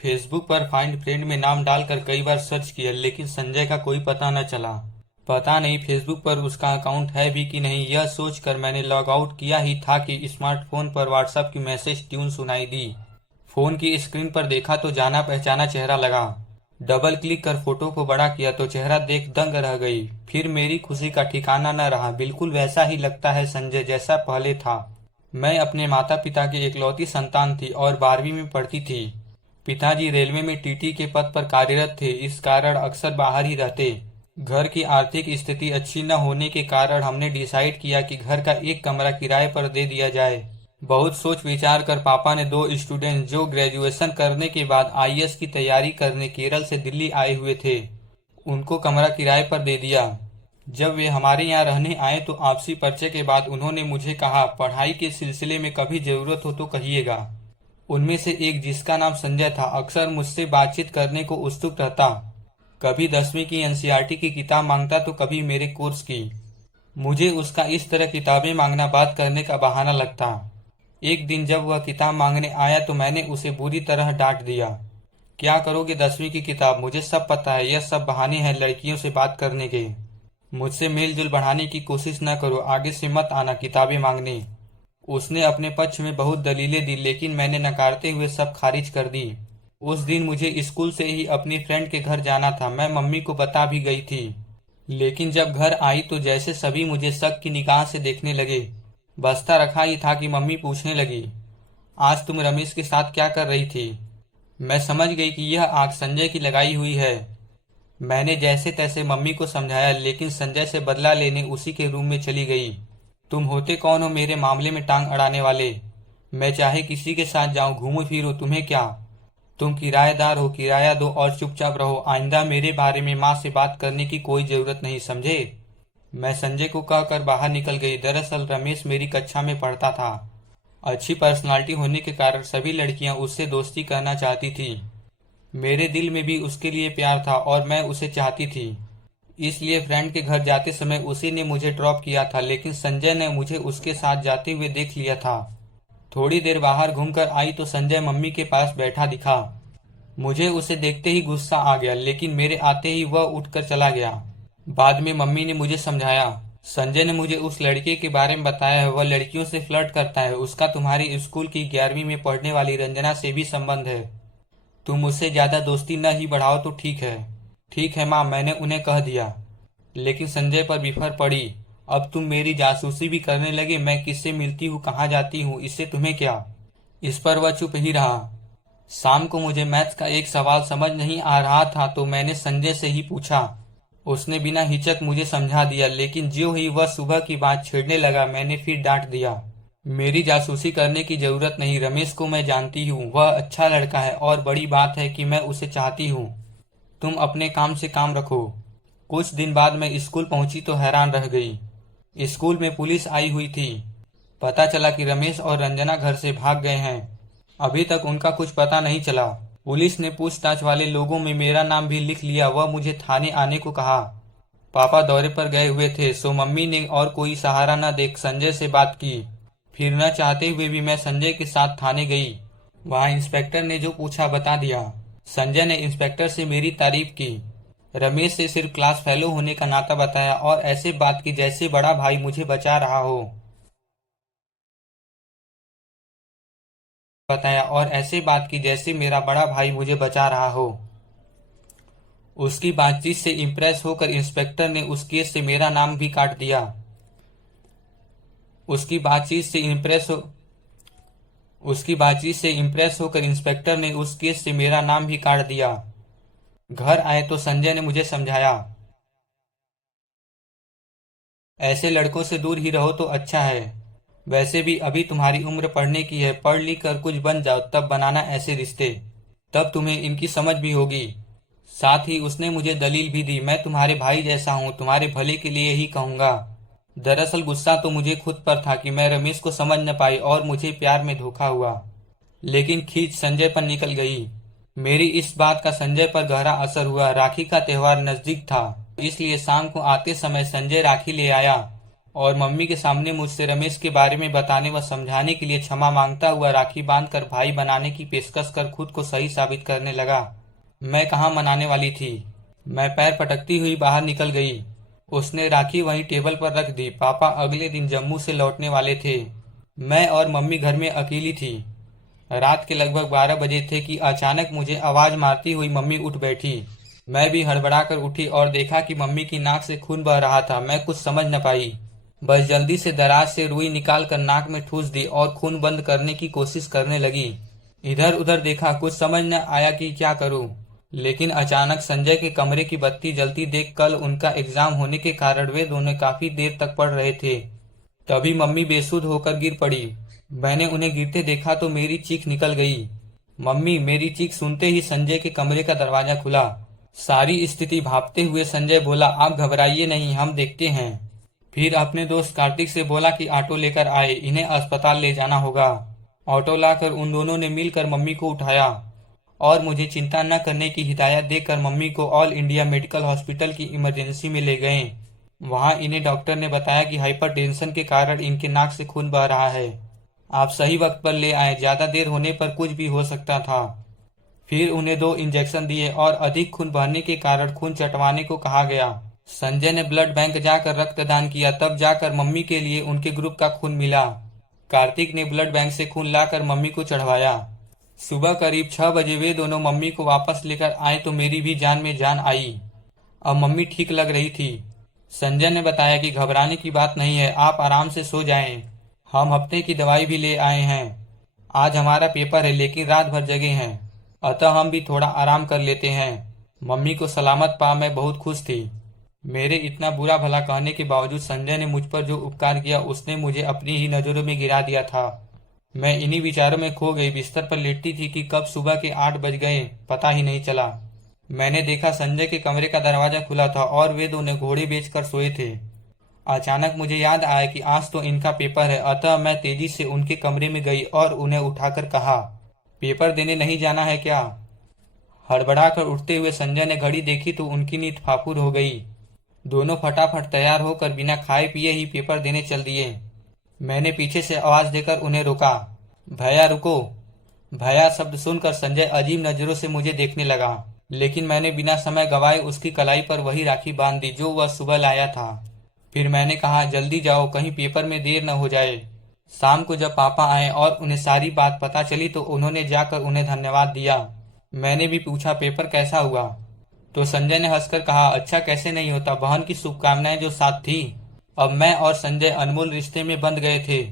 Facebook पर find friend में नाम डालकर कई बार सर्च किया लेकिन संजय का कोई पता न चला। पता नहीं फेसबुक पर उसका अकाउंट है भी कि नहीं। यह सोचकर मैंने लॉग आउट किया ही था कि स्मार्टफोन पर व्हाट्सएप की मैसेज ट्यून सुनाई दी। फोन की स्क्रीन पर देखा तो जाना पहचाना चेहरा लगा। डबल क्लिक कर फोटो को बड़ा किया तो चेहरा देख दंग रह गई। फिर मेरी खुशी का ठिकाना न रहा। बिल्कुल वैसा ही लगता है संजय जैसा पहले था। मैं अपने माता पिता की इकलौती संतान थी और 12वीं में पढ़ती थी। पिताजी रेलवे में टीटी के पद पर कार्यरत थे, इस कारण अक्सर बाहर ही रहते। घर की आर्थिक स्थिति अच्छी न होने के कारण हमने डिसाइड किया कि घर का एक कमरा किराए पर दे दिया जाए। बहुत सोच विचार कर पापा ने 2 स्टूडेंट जो ग्रेजुएशन करने के बाद आईएएस की तैयारी करने केरल से दिल्ली आए हुए थे, उनको कमरा किराए पर दे दिया। जब वे हमारे यहाँ रहने आए तो आपसी परिचय के बाद उन्होंने मुझे कहा, पढ़ाई के सिलसिले में कभी जरूरत हो तो कहिएगा। उनमें से एक, जिसका नाम संजय था, अक्सर मुझसे बातचीत करने को उत्सुक रहता। कभी 10वीं की एनसीईआरटी की किताब मांगता तो कभी मेरे कोर्स की। मुझे उसका इस तरह किताबें मांगना बात करने का बहाना लगता। एक दिन जब वह किताब मांगने आया तो मैंने उसे बुरी तरह डांट दिया। क्या करोगे 10वीं की किताब, मुझे सब पता है, यह सब बहाने हैं लड़कियों से बात करने के। मुझसे मेलजोल बढ़ाने की कोशिश न करो, आगे से मत आना किताबें मांगने। उसने अपने पक्ष में बहुत दलीलें दी लेकिन मैंने नकारते हुए सब खारिज कर दी। उस दिन मुझे स्कूल से ही अपनी फ्रेंड के घर जाना था। मैं मम्मी को बता भी गई थी, लेकिन जब घर आई तो जैसे सभी मुझे शक की निगाह से देखने लगे। बस्ता रखा ही था कि मम्मी पूछने लगी, आज तुम रमेश के साथ क्या कर रही थी। मैं समझ गई कि यह आग संजय की लगाई हुई है। मैंने जैसे तैसे मम्मी को समझाया लेकिन संजय से बदला लेने उसी के रूम में चली गई। तुम होते कौन हो मेरे मामले में टांग अड़ाने वाले। मैं चाहे किसी के साथ जाऊं, घूमूं फिरूं, तुम्हें क्या। तुम किराएदार हो, किराया दो और चुपचाप रहो। आइंदा मेरे बारे में माँ से बात करने की कोई जरूरत नहीं, समझे। मैं संजय को कहकर बाहर निकल गई। दरअसल रमेश मेरी कक्षा में पढ़ता था। अच्छी पर्सनालिटी होने के कारण सभी लड़कियां उससे दोस्ती करना चाहती थी। मेरे दिल में भी उसके लिए प्यार था और मैं उसे चाहती थी। इसलिए फ्रेंड के घर जाते समय उसी ने मुझे ड्रॉप किया था, लेकिन संजय ने मुझे उसके साथ जाते हुए देख लिया था। थोड़ी देर बाहर घूमकर आई तो संजय मम्मी के पास बैठा दिखा। मुझे उसे देखते ही गुस्सा आ गया लेकिन मेरे आते ही वह उठकर चला गया। बाद में मम्मी ने मुझे समझाया। संजय ने मुझे उस लड़के के बारे में बताया है, वह लड़कियों से फ्लर्ट करता है। उसका तुम्हारी स्कूल की 11वीं में पढ़ने वाली रंजना से भी संबंध है। तुम उससे ज्यादा दोस्ती न ही बढ़ाओ तो ठीक है। ठीक है माँ, मैंने उन्हें कह दिया। लेकिन संजय पर बिफर पड़ी। अब तुम मेरी जासूसी भी करने लगे। मैं किससे मिलती हूँ, कहाँ जाती हूँ, इससे तुम्हें क्या। इस पर वह चुप ही रहा। शाम को मुझे मैथ्स का एक सवाल समझ नहीं आ रहा था तो मैंने संजय से ही पूछा। उसने बिना हिचक मुझे समझा दिया, लेकिन ज्यों ही वह सुबह की बात छेड़ने लगा मैंने फिर डांट दिया। मेरी जासूसी करने की जरूरत नहीं। रमेश को मैं जानती हूँ, वह अच्छा लड़का है और बड़ी बात है कि मैं उसे चाहती हूँ। तुम अपने काम से काम रखो। कुछ दिन बाद मैं स्कूल पहुंची तो हैरान रह गई। स्कूल में पुलिस आई हुई थी। पता चला कि रमेश और रंजना घर से भाग गए हैं। अभी तक उनका कुछ पता नहीं चला। पुलिस ने पूछताछ वाले लोगों में मेरा नाम भी लिख लिया। वह मुझे थाने आने को कहा। पापा दौरे पर गए हुए थे सो मम्मी ने और कोई सहारा न देख संजय से बात की। फिर न चाहते हुए भी मैं संजय के साथ थाने गई। वहाँ इंस्पेक्टर ने जो पूछा बता दिया। संजय ने इंस्पेक्टर से मेरी तारीफ की। रमेश से सिर्फ क्लास फेलो होने का नाता बताया और ऐसे बात की जैसे बड़ा भाई मुझे बचा रहा हो। मेरा बड़ा भाई मुझे बचा रहा हो। उसकी बातचीत से इम्प्रेस होकर इंस्पेक्टर ने उस केस से मेरा नाम भी काट दिया। उसकी बातचीत से इम्प्रेस होकर इंस्पेक्टर ने उस केस से मेरा नाम भी काट दिया। घर आए तो संजय ने मुझे समझाया, ऐसे लड़कों से दूर ही रहो तो अच्छा है। वैसे भी अभी तुम्हारी उम्र पढ़ने की है, पढ़ लिख कर कुछ बन जाओ तब बनाना ऐसे रिश्ते, तब तुम्हें इनकी समझ भी होगी। साथ ही उसने मुझे दलील भी दी, मैं तुम्हारे भाई जैसा हूँ, तुम्हारे भले के लिए ही कहूंगा। दरअसल गुस्सा तो मुझे खुद पर था कि मैं रमेश को समझ न पाई और मुझे प्यार में धोखा हुआ, लेकिन खींच संजय पर निकल गई। मेरी इस बात का संजय पर गहरा असर हुआ। राखी का त्योहार नजदीक था, इसलिए शाम को आते समय संजय राखी ले आया और मम्मी के सामने मुझसे रमेश के बारे में बताने व समझाने के लिए क्षमा मांगता हुआ राखी बांधकर भाई बनाने की पेशकश कर खुद को सही साबित करने लगा। मैं कहाँ मनाने वाली थी। मैं पैर पटकती हुई बाहर निकल गई। उसने राखी वहीं टेबल पर रख दी। पापा अगले दिन जम्मू से लौटने वाले थे। मैं और मम्मी घर में अकेली थी। रात के लगभग 12 बजे थे कि अचानक मुझे आवाज मारती हुई मम्मी उठ बैठी। मैं भी हड़बड़ा कर उठी और देखा कि मम्मी की नाक से खून बह रहा था। मैं कुछ समझ न पाई, बस जल्दी से दराज से रुई निकाल कर नाक में ठूस दी और खून बंद करने की कोशिश करने लगी। इधर उधर देखा, कुछ समझ न आया कि क्या करूं। लेकिन अचानक संजय के कमरे की बत्ती जलती देख, कल उनका एग्जाम होने के कारण वे दोनों काफी देर तक पढ़ रहे थे। तभी मम्मी बेसुध होकर गिर पड़ी। मैंने उन्हें गिरते देखा तो मेरी चीख निकल गई। मम्मी! मेरी चीख सुनते ही संजय के कमरे का दरवाजा खुला। सारी स्थिति भांपते हुए संजय बोला, आप घबराइए नहीं, हम देखते हैं। फिर अपने दोस्त कार्तिक से बोला कि ऑटो लेकर आए, इन्हें अस्पताल ले जाना होगा। ऑटो लाकर उन दोनों ने मिलकर मम्मी को उठाया और मुझे चिंता न करने की हिदायत देकर मम्मी को ऑल इंडिया मेडिकल हॉस्पिटल की इमरजेंसी में ले गए। वहां इन्हें डॉक्टर ने बताया कि हाइपरटेंशन के कारण इनके नाक से खून बह रहा है। आप सही वक्त पर ले आए, ज्यादा देर होने पर कुछ भी हो सकता था। फिर उन्हें 2 इंजेक्शन दिए और अधिक खून बहने के कारण खून चटवाने को कहा गया। संजय ने ब्लड बैंक जाकर रक्तदान किया, तब जाकर मम्मी के लिए उनके ग्रुप का खून मिला। कार्तिक ने ब्लड बैंक से खून लाकर मम्मी को चढ़वाया। सुबह करीब 6 बजे वे दोनों मम्मी को वापस लेकर आए तो मेरी भी जान में जान आई। अब मम्मी ठीक लग रही थी। संजय ने बताया कि घबराने की बात नहीं है, आप आराम से सो जाएं। हम हफ्ते की दवाई भी ले आए हैं। आज हमारा पेपर है लेकिन रात भर जगे हैं, अतः हम भी थोड़ा आराम कर लेते हैं। मम्मी को सलामत पा मैं बहुत खुश थी। मेरे इतना बुरा भला कहने के बावजूद संजय ने मुझ पर जो उपकार किया उसने मुझे अपनी ही नजरों में गिरा दिया था। मैं इन्हीं विचारों में खो गई। बिस्तर पर लेटती थी कि कब सुबह के 8 बज गए पता ही नहीं चला। मैंने देखा संजय के कमरे का दरवाजा खुला था और वे दोनों घोड़े बेचकर सोए थे। अचानक मुझे याद आया कि आज तो इनका पेपर है, अतः मैं तेजी से उनके कमरे में गई और उन्हें उठाकर कहा, पेपर देने नहीं जाना है क्या? हड़बड़ाकर उठते हुए संजय ने घड़ी देखी तो उनकी नींद फाफूर हो गई। दोनों फटाफट तैयार होकर बिना खाए पिए ही पेपर देने चल दिए। मैंने पीछे से आवाज देकर उन्हें रोका, भैया रुको। भैया शब्द सुनकर संजय अजीब नजरों से मुझे देखने लगा, लेकिन मैंने बिना समय गवाए उसकी कलाई पर वही राखी बांध दी जो वह सुबह लाया था। फिर मैंने कहा, जल्दी जाओ, कहीं पेपर में देर न हो जाए। शाम को जब पापा आए और उन्हें सारी बात पता चली तो उन्होंने जाकर उन्हें धन्यवाद दिया। मैंने भी पूछा, पेपर कैसा हुआ? तो संजय ने हंसकर कहा, अच्छा कैसे नहीं होता, बहन की शुभकामनाएं जो साथ थी। अब मैं और संजय अनमोल रिश्ते में बंध गए थे।